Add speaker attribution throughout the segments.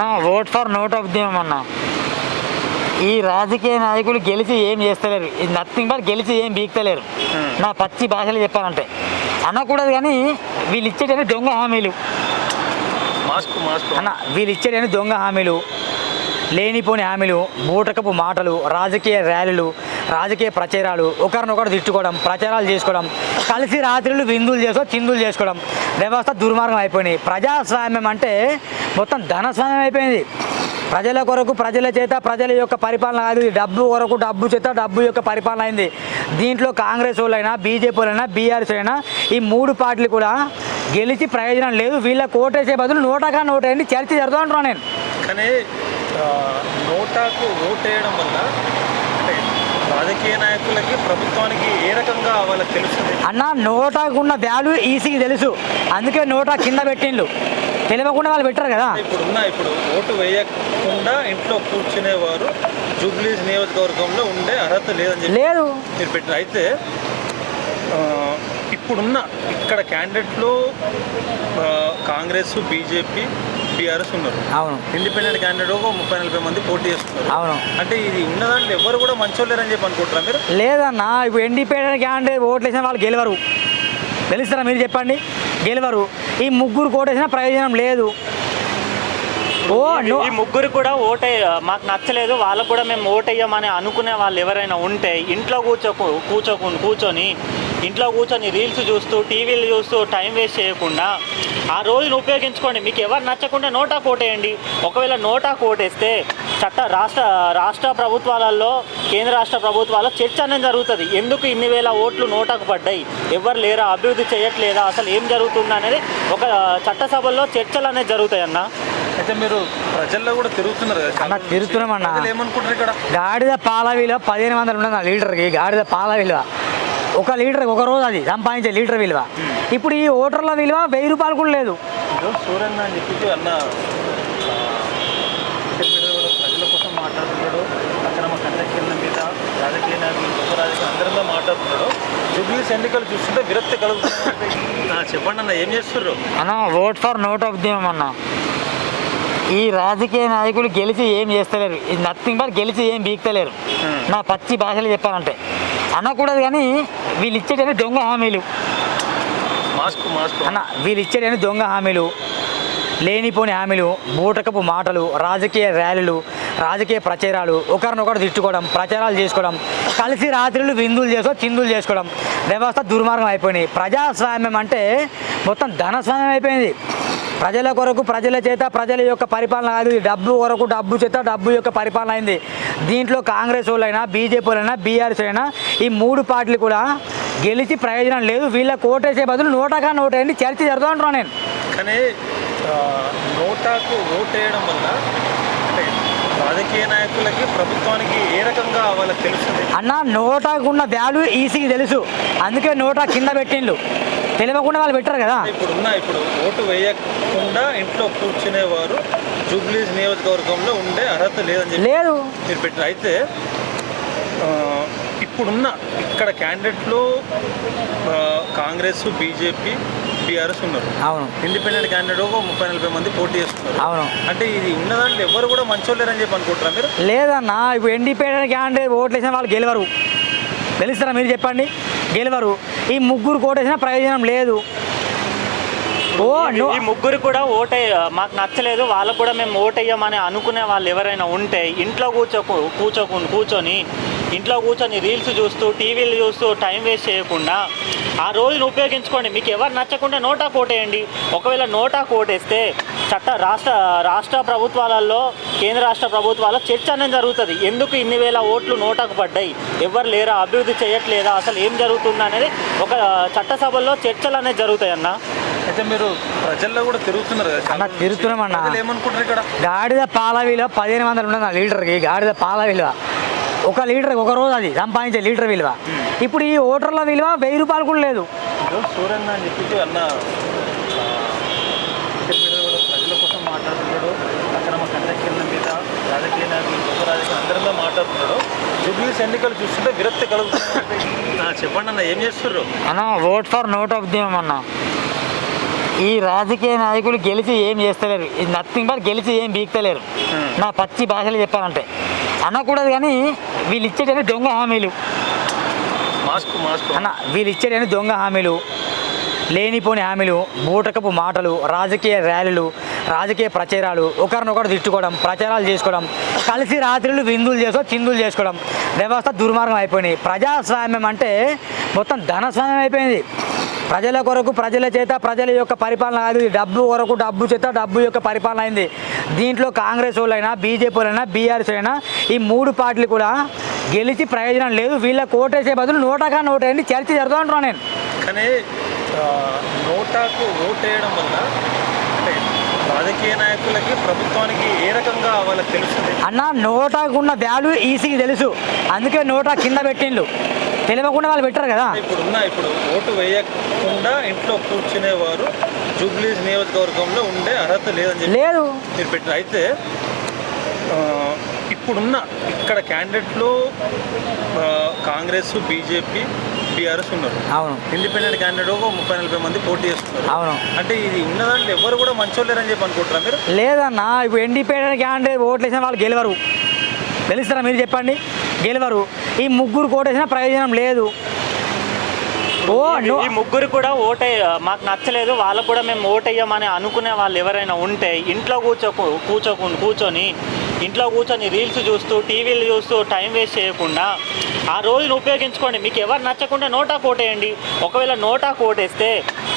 Speaker 1: అన్న vote for note of them అన్న. ఈ రాజకీయ నాయకులు గెలిచి ఏం చేస్తలేరు. ఇది నథింగ్ బట్ గెలిచి ఏం బీక్తలేరు. నా పచ్చి భాషలు చెప్పాలంటే. అనకూడదు కానీ వీళ్ళు ఇచ్చేటని దొంగ హామీలు. అన్న వీళ్ళు ఇచ్చేటని దొంగ హామీలు. లేనిపోని హామీలు బూటకపు మాటలు రాజకీయ ర్యాలీలు రాజకీయ ప్రచారాలు ఒకరినొకరు తిట్టుకోవడం ప్రచారాలు చేసుకోవడం కలిసి రాత్రులు విందులు చేసుకో చిందులు చేసుకోవడం వ్యవస్థ దుర్మార్గం అయిపోయినాయి. ప్రజాస్వామ్యం అంటే మొత్తం ధనస్వామ్యం అయిపోయింది. ప్రజల కొరకు ప్రజల చేత ప్రజల యొక్క పరిపాలన కాదు డబ్బు కొరకు డబ్బు చేత డబ్బు యొక్క పరిపాలన అయింది. దీంట్లో కాంగ్రెస్ వాళ్ళైనా బీజేపీ వాళ్ళైనా బీఆర్ఎస్ అయినా ఈ మూడు పార్టీలు కూడా గెలిచి ప్రయోజనం లేదు. వీళ్ళకి ఓటేసే బదులు నోటాగా నోటేయండి చర్చ జరుగుతూ అంటున్నాను నేను.
Speaker 2: కానీ నోటాకు ఓట్ వేయడం వల్ల రాజకీయ నాయకులకి ప్రభుత్వానికి ఏ రకంగా వాళ్ళకి తెలుస్తుంది?
Speaker 1: అన్న నోటాకు ఉన్న వాల్యూ ఈసీకి తెలుసు. అందుకే నోటా కింద పెట్టిండ్లు. తెలియకుండా వాళ్ళు పెట్టారు కదా.
Speaker 2: ఇప్పుడు ఉన్న ఇప్పుడు ఓటు వేయకుండా ఇంట్లో కూర్చునేవారు జూబ్లీస్ నియోజకవర్గంలో ఉండే అర్హత లేదని చెప్పి
Speaker 1: లేదు.
Speaker 2: మీరు పెట్టారు. అయితే ఇప్పుడున్న ఇక్కడ క్యాండిడేట్లు కాంగ్రెస్ బీజేపీ బీఆర్ఎస్ ఉన్నారు.
Speaker 1: అవును.
Speaker 2: ఇండిపెండెంట్ క్యాండిడేట్ ఒక ముప్పై నలభై మంది పోటీ చేస్తున్నారు.
Speaker 1: అవును.
Speaker 2: అంటే ఇది ఉన్న దాంట్లో ఎవరు కూడా మంచోళ్ళేరని చెప్పి అనుకుంటారా మీరు?
Speaker 1: లేదన్న ఇప్పుడు ఇండిపెండెంట్ క్యాండిడేట్ ఓట్లు వేసిన వాళ్ళు గెలవరు. తెలుస్తారా మీరు చెప్పండి? గెలవరు. ఈ ముగ్గురు కోటేసిన ప్రయోజనం లేదు. ఓ
Speaker 3: ఈ ముగ్గురు కూడా ఓటే మాకు నచ్చలేదు. వాళ్ళకు కూడా మేము ఓటేయమని అనుకునే వాళ్ళు ఎవరైనా ఉంటే ఇంట్లో కూర్చోకు కూర్చోకు కూర్చొని ఇంట్లో కూర్చొని రీల్స్ చూస్తూ టీవీలు చూస్తూ టైం వేస్ట్ చేయకుండా ఆ రోజును ఉపయోగించుకోండి. మీకు ఎవరు నచ్చకుండా నోటా కోటేయండి ఒకవేళ నోటా కోటేస్తే చట్ట రాష్ట్ర రాష్ట్ర ప్రభుత్వాలలో కేంద్ర రాష్ట్ర ప్రభుత్వాల్లో చర్చ అనేది జరుగుతుంది. ఎందుకు ఇన్ని వేల ఓట్లు నోటాకు పడ్డాయి? ఎవరు లేరా? అభివృద్ధి చేయట్లేదా? అసలు ఏం జరుగుతుంది అనేది ఒక చట్టసభల్లో చర్చలు అనేది జరుగుతాయి అన్న.
Speaker 2: అయితే మీరు ప్రజల్లో కూడా తిరుగుతున్నారు కదా
Speaker 1: అన్న, తిరుగుతున్నామన్నా.
Speaker 2: ఏమనుకుంటారు ఇక్కడ?
Speaker 1: గాడిద పాల విలువ పదిహేను వందలు ఉండదు లీటర్కి. గాడిద పాల విలువ. ఒక లీటర్ ఒక రోజు అది సంపాదించే లీటర్ విలువ. ఇప్పుడు ఈ ఓటర్ల విలువ వెయ్యి రూపాయలు కూడా లేదు.
Speaker 2: అని చెప్పి అన్న ప్రజల కోసం మాట్లాడుతున్నాడు. అక్రమ కంటెక్కిళ్ళ మీద రాజకీయ నాయకులు గొప్ప రాజకీయ అందరిలో మాట్లాడుతున్నాడు. జూబ్లీస్ ఎన్నికలు చూస్తుంటే విరక్తి కలుగుతుంది. ఆ, చెప్పండి అన్న ఏం చేస్తుర్రు?
Speaker 1: అన్న vote for note of them అన్న. ఈ రాజకీయ నాయకులు గెలిచి ఏం చేస్తలేరు. నథింగ్ బట్ గెలిచి ఏం బీక్తలేరు. నా పచ్చి భాషలు చెప్పాలంటే. అనకూడదు కానీ వీళ్ళు ఇచ్చేటని దొంగ హామీలు. అన్న వీళ్ళు ఇచ్చేటని దొంగ హామీలు లేనిపోని హామీలు బూటకపు మాటలు రాజకీయ ర్యాలీలు రాజకీయ ప్రచారాలు ఒకరినొకరు తిట్టుకోవడం ప్రచారాలు చేసుకోవడం కలిసి రాత్రులు విందులు చేసుకో చిందులు చేసుకోవడం వ్యవస్థ దుర్మార్గం అయిపోయినాయి. ప్రజాస్వామ్యం అంటే మొత్తం ధనస్వామ్యం అయిపోయింది. ప్రజల కొరకు ప్రజల చేత ప్రజల యొక్క పరిపాలన కాదు డబ్బు కొరకు డబ్బు చేత డబ్బు యొక్క పరిపాలన అయింది. దీంట్లో కాంగ్రెస్ వాళ్ళైనా బీజేపీ వాళ్ళైనా బీఆర్ఎస్ అయినా ఈ మూడు పార్టీలు కూడా గెలిచి ప్రయోజనం లేదు. వీళ్ళకి ఓటేసే బదులు నోటాగా నోటేయండి చర్చ జరుగుతూ అంటున్నాను నేను.
Speaker 2: కానీ నోటాకు ఓట్ వేయడం వల్ల రాజకీయ నాయకులకి ప్రభుత్వానికి ఏ రకంగా వాళ్ళకి తెలుస్తుంది?
Speaker 1: అన్న నోటాకు ఉన్న వాల్యూ ఈసీకి తెలుసు. అందుకే నోటా కింద పెట్టిండ్లు. తెలియకుండా వాళ్ళు పెట్టారు కదా.
Speaker 2: ఇప్పుడు ఉన్న ఇప్పుడు ఓటు వేయకుండా ఇంట్లో కూర్చునేవారు జూబ్లీస్ నియోజకవర్గంలో ఉండే అర్హత లేదని చెప్పి
Speaker 1: లేదు.
Speaker 2: మీరు పెట్టారు అయితే ఇప్పుడున్న ఇక్కడ క్యాండిడేట్లు కాంగ్రెస్ బీజేపీ బీఆర్ఎస్ ఉన్నారు.
Speaker 1: అవును.
Speaker 2: ఇండిపెండెంట్ క్యాండిడేట్ ఒక ముప్పై నలభై మంది పోటీ చేస్తున్నారు.
Speaker 1: అవును.
Speaker 2: అంటే ఇది ఉన్న దాంట్లో ఎవరు కూడా మంచోళ్ళేరని చెప్పి అనుకుంటారా మీరు?
Speaker 1: లేదన్న ఇప్పుడు ఇండిపెండెంట్ క్యాండిడేట్ ఓట్లు వేసిన వాళ్ళు గెలవరు. తెలుస్తారా మీరు చెప్పండి? గెలవరు. ఈ ముగ్గురు కోటేసిన ప్రయోజనం లేదు. ఓ
Speaker 3: ఈ ముగ్గురు కూడా ఓటే మాకు నచ్చలేదు. వాళ్ళకు కూడా మేము ఓటేయమని అనుకునే వాళ్ళు ఎవరైనా ఉంటే ఇంట్లో కూర్చోకు కూర్చోకు కూర్చొని ఇంట్లో కూర్చొని రీల్స్ చూస్తూ టీవీలు చూస్తూ టైం వేస్ట్ చేయకుండా ఆ రోజును ఉపయోగించుకోండి. మీకు ఎవరు నచ్చకుండా నోటా కోటేయండి ఒకవేళ నోటా కోటేస్తే చట్ట రాష్ట్ర రాష్ట్ర ప్రభుత్వాలలో కేంద్ర రాష్ట్ర ప్రభుత్వాల్లో చర్చ అనేది జరుగుతుంది. ఎందుకు ఇన్ని వేల ఓట్లు నోటాకు పడ్డాయి? ఎవరు లేరా? అభివృద్ధి చేయట్లేదా? అసలు ఏం జరుగుతుంది అనేది ఒక చట్టసభల్లో చర్చలు అనేది జరుగుతాయి అన్న.
Speaker 2: అయితే మీరు ప్రజల్లో కూడా తిరుగుతున్నారు కదా
Speaker 1: అన్న, తిరుగుతున్నామన్నా.
Speaker 2: ప్రజలు ఏమనుకుంటారు ఇక్కడ?
Speaker 1: గాడిద పాల విలువ పదిహేను వందలు ఉండదు ఆ లీటర్కి. గాడిద పాల విలువ. ఒక లీటర్ ఒక రోజు అది సంపాదించే లీటర్ విలువ. ఇప్పుడు ఈ ఓటర్ల విలువ వెయ్యి రూపాయలు కూడా లేదు.
Speaker 2: ఈరోజు సూర్యన్న అని చెప్పి అన్న ఆ, సోషల్ మీడియాలో కూడా ప్రజల కోసం మాట్లాడుతున్నాడు. అక్రమ కంటెక్కిళ్ళ మీద రాజకీయ నాయకులు గొప్ప రాజకీయ అందరిలో మాట్లాడుతున్నాడు. జూబ్లీస్ ఎన్నికలు చూస్తుంటే విరక్తి కలుగుతుంది. ఆ, చెప్పండి అన్న ఏం చేస్తుర్రు?
Speaker 1: అన్న vote for note of them అన్న. ఈ రాజకీయ నాయకులు గెలిచి ఏం చేస్తలేరు. నథింగ్ బట్ గెలిచి ఏం బీక్తలేరు. నా పచ్చి భాషలు చెప్పాలంటే. అనకూడదు కానీ వీళ్ళు ఇచ్చేటని దొంగ హామీలు. అన్న వీళ్ళు ఇచ్చేటని దొంగ హామీలు లేనిపోని హామీలు బూటకపు మాటలు రాజకీయ ర్యాలీలు రాజకీయ ప్రచారాలు ఒకరినొకరు తిట్టుకోవడం ప్రచారాలు చేసుకోవడం కలిసి రాత్రులు విందులు చేసుకో చిందులు చేసుకోవడం వ్యవస్థ దుర్మార్గం అయిపోయినాయి. ప్రజాస్వామ్యం అంటే మొత్తం ధనస్వామ్యం అయిపోయింది. ప్రజల కొరకు ప్రజల చేత ప్రజల యొక్క పరిపాలన కాదు ఇది డబ్బు కొరకు డబ్బు చేత డబ్బు యొక్క పరిపాలన అయింది. దీంట్లో కాంగ్రెస్ వాళ్ళైనా బీజేపీ వాళ్ళైనా బీఆర్ఎస్ అయినా ఈ మూడు పార్టీలు కూడా గెలిచి ప్రయోజనం లేదు. వీళ్ళ కోటేసే బదులు నోటాకా నోటేయండి చర్చ జరుగుతూ అంటున్నాను నేను.
Speaker 2: కానీ నోటాకు ఓటేయడం వల్ల రాజకీయ నాయకులకి ప్రభుత్వానికి ఏ రకంగా వాళ్ళకి తెలుస్తుంది?
Speaker 1: అన్న నోటాకు ఉన్న వాల్యూ ఈసీకి తెలుసు. అందుకే నోటా కింద పెట్టిండు తెలియకుండా వాళ్ళు పెట్టారు కదా?
Speaker 2: ఇప్పుడున్న ఇప్పుడు ఓటు వేయకుండా ఇంట్లో కూర్చునేవారు జూబ్లీస్ నియోజకవర్గంలో ఉండే అర్హత లేదని చెప్పి
Speaker 1: లేదు.
Speaker 2: మీరు పెట్టారు. అయితే ఇప్పుడున్న ఇక్కడ క్యాండిడేట్లో కాంగ్రెస్ బీజేపీ బీఆర్ఎస్ ఉన్నారు.
Speaker 1: అవును.
Speaker 2: ఇండిపెండెంట్ క్యాండిడేట్ ఒక ముప్పై నలభై మంది పోటీ చేస్తున్నారు.
Speaker 1: అవును.
Speaker 2: అంటే ఇది ఉన్న దాంట్లో ఎవరు కూడా మంచోళ్ళేరని చెప్పి అనుకుంటారా మీరు?
Speaker 1: లేదన్న ఇప్పుడు ఇండిపెండెంట్ క్యాండిడేట్ ఓట్లు వేసిన వాళ్ళు గెలవరు. తెలుస్తారా మీరు చెప్పండి? గెలవరు. ఈ ముగ్గురు కోటేసిన ప్రయోజనం లేదు. ఓ
Speaker 3: ఈ ముగ్గురు కూడా ఓటే మాకు నచ్చలేదు. వాళ్ళకు కూడా మేము ఓటేయమని అనుకునే వాళ్ళు ఎవరైనా ఉంటే ఇంట్లో కూర్చోకు కూర్చోకు కూర్చొని ఇంట్లో కూర్చొని రీల్స్ చూస్తూ టీవీలు చూస్తూ టైం వేస్ట్ చేయకుండా ఆ రోజును ఉపయోగించుకోండి. మీకు ఎవరు నచ్చకుండా నోటా కోటేయండి. ఒకవేళ నోటా కోటేస్తే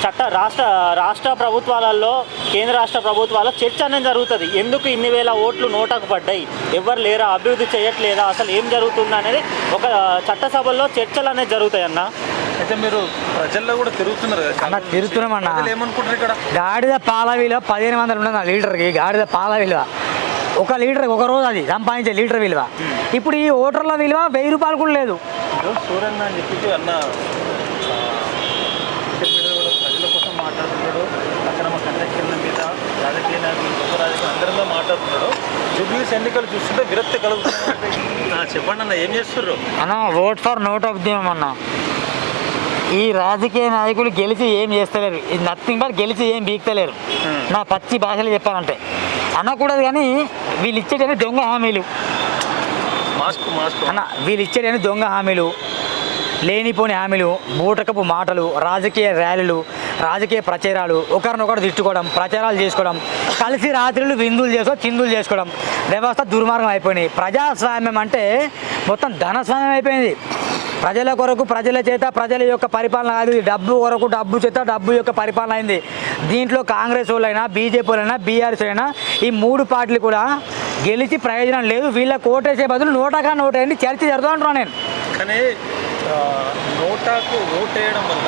Speaker 3: చట్ట రాష్ట్ర రాష్ట్ర ప్రభుత్వాలలో కేంద్ర రాష్ట్ర ప్రభుత్వాల్లో చర్చ అనేది జరుగుతుంది. ఎందుకు ఇన్ని వేల ఓట్లు నోటాకు పడ్డాయి? ఎవరు లేరా? అభివృద్ధి చేయట్లేదా? అసలు ఏం జరుగుతుందా అనేది ఒక చట్టసభల్లో చర్చలు అనేది జరుగుతాయి అన్న.
Speaker 2: అయితే మీరు ప్రజల్లో కూడా తిరుగుతున్నారు
Speaker 1: అన్న.
Speaker 2: నుంచి. ప్రజలు ఏమనుకుంటారు ఇక్కడ?
Speaker 1: గాడిద పాల విలువ పదిహేను వందలు ఉండదు లీటర్కి? గాడిద పాల విలువ. ఒక లీటర్ ఒక రోజు అది సంపాదించే లీటర్ విలువ. ఇప్పుడు ఈ ఓటర్ల విలువ వెయ్యి రూపాయలు కూడా లేదు.
Speaker 2: జూబ్లీస్ ఎన్నికలు చూస్తుంటే విరక్తి కలుగుతుంది. చెప్పండి అన్న ఏం చేస్తుర్రు?
Speaker 1: అన్న ఓట్ ఫర్ నోట్ ఉద్యమం అన్న. ఈ రాజకీయ నాయకులు గెలిచి ఏం చేస్తలేరు. నథింగ్ బట్ గెలిచి ఏం బీక్తలేరు. నా పచ్చి భాషలు చెప్పాలంటే. అనకూడదు కానీ వీళ్ళు ఇచ్చేటని దొంగ హామీలు.
Speaker 2: Mask mask.
Speaker 1: అన్న వీళ్ళు ఇచ్చేటని దొంగ హామీలు లేనిపోని హామీలు బూటకపు మాటలు రాజకీయ ర్యాలీలు రాజకీయ ప్రచారాలు ఒకరినొకరు తిట్టుకోవడం ప్రచారాలు చేసుకోవడం కలిసి రాత్రులు విందులు చేసుకో చిందులు చేసుకోవడం వ్యవస్థ దుర్మార్గం అయిపోయినాయి. ప్రజాస్వామ్యం అంటే మొత్తం ధనస్వామ్యం అయిపోయింది. ప్రజల కొరకు ప్రజల చేత ప్రజల యొక్క పరిపాలన కాదు ఇది డబ్బు కొరకు డబ్బు చేత డబ్బు యొక్క పరిపాలన అయింది. దీంట్లో కాంగ్రెస్ వాళ్ళైనా బీజేపీ వాళ్ళైనా బీఆర్ఎస్ అయినా ఈ మూడు పార్టీలు కూడా గెలిచి ప్రయోజనం లేదు. వీళ్ళ కోటేసే బదులు నోటాకా నోటేయండి చర్చ జరుగుతూ అంటున్నాను నేను.
Speaker 2: కానీ నోటాకు ఓటేయడం వల్ల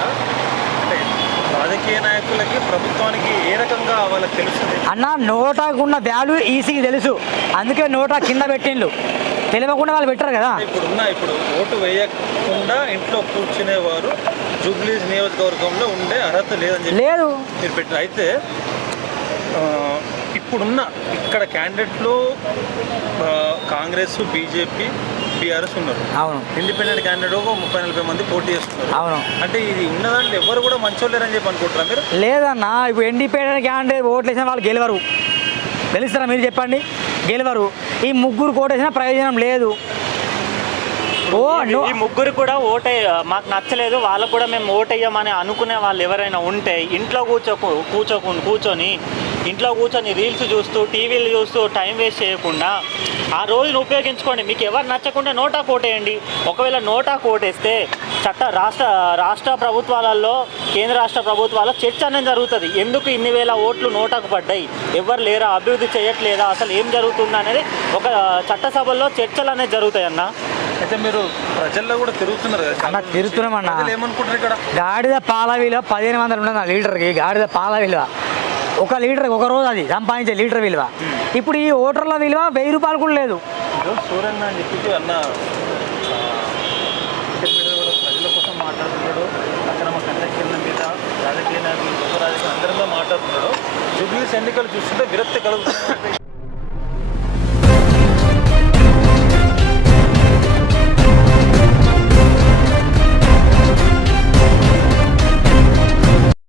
Speaker 2: రాజకీయ నాయకులకి ప్రభుత్వానికి ఏ రకంగా వాళ్ళకి తెలుస్తుంది?
Speaker 1: అన్న నోటాకు ఉన్న వాల్యూ ఈసీకి తెలుసు. అందుకే నోటా కింద పెట్టిండు తెలియకుండా వాళ్ళు పెట్టారు కదా.
Speaker 2: ఇప్పుడున్న ఇప్పుడు ఓటు వేయకుండా ఇంట్లో కూర్చునేవారు జూబ్లీస్ నియోజకవర్గంలో ఉండే అర్హత లేదని చెప్పి
Speaker 1: లేదు.
Speaker 2: మీరు పెట్టారు. అయితే ఇప్పుడున్న ఇక్కడ క్యాండిడేట్లో కాంగ్రెస్ బీజేపీ బీఆర్ఎస్ ఉన్నారు.
Speaker 1: అవును.
Speaker 2: ఇండిపెండెంట్ క్యాండిడేట్ ఒక ముప్పై నలభై మంది పోటీ చేస్తున్నారు.
Speaker 1: అవును.
Speaker 2: అంటే ఇది ఉన్న దాంట్లో ఎవరు కూడా మంచోళ్ళేరని చెప్పి అనుకుంటారా మీరు?
Speaker 1: లేదన్న ఇప్పుడు ఇండిపెండెంట్ క్యాండిడేట్ ఓట్లు వేసిన వాళ్ళు గెలవరు. తెలుస్తారా మీరు చెప్పండి? గెలవరు. ఈ ముగ్గురు కోటేసిన ప్రయోజనం లేదు. ఓ
Speaker 3: ఈ ముగ్గురు కూడా ఓటే మాకు నచ్చలేదు. వాళ్ళకు కూడా మేము ఓటేయమని అనుకునే వాళ్ళు ఎవరైనా ఉంటే ఇంట్లో కూర్చో కూర్చో కూర్చొని ఇంట్లో కూర్చొని రీల్స్ చూస్తూ టీవీలు చూస్తూ టైం వేస్ట్ చేయకుండా ఆ రోజును ఉపయోగించుకోండి. మీకు ఎవరు నచ్చకుండా నోటా కోటేయండి. ఒకవేళ నోటా కోటేస్తే చట్ట రాష్ట్ర రాష్ట్ర ప్రభుత్వాలలో కేంద్ర రాష్ట్ర ప్రభుత్వాల్లో చర్చ అనేది జరుగుతుంది. ఎందుకు ఇన్ని వేల ఓట్లు నోటాకు పడ్డాయి? ఎవరు లేరా? అభివృద్ధి చేయట్లేదా? అసలు ఏం జరుగుతుందా అనేది ఒక చట్టసభల్లో చర్చలు అనేది జరుగుతాయి అన్న.
Speaker 2: అయితే మీరు ప్రజల్లో కూడా తిరుగుతున్నారు
Speaker 1: అన్న. తిరుగుతున్నామన్నా.
Speaker 2: ప్రజలు ఏమనుకుంటారు ఇక్కడ?
Speaker 1: గాడిద పాల విలువ పదిహేను వందలు ఉండదు లీటర్కి. గాడిద పాల విలువ. ఒక లీటర్ ఒక రోజు అది సంపాదించే లీటర్ విలువ. ఇప్పుడు ఈ ఓటర్ల విలువ వెయ్యి రూపాయలు కూడా లేదు.
Speaker 2: అని చెప్పి అన్న ప్రజల కోసం మాట్లాడుతున్నాడు. అక్రమ కంటెక్టర్ల మీద రాజకీయ నాయకులు గొప్ప రాజకీయ అందరిలో మాట్లాడుతున్నాడు. జూబ్లీస్ ఎన్నికలు చూస్తుంటే విరక్తి కలుగుతుంది.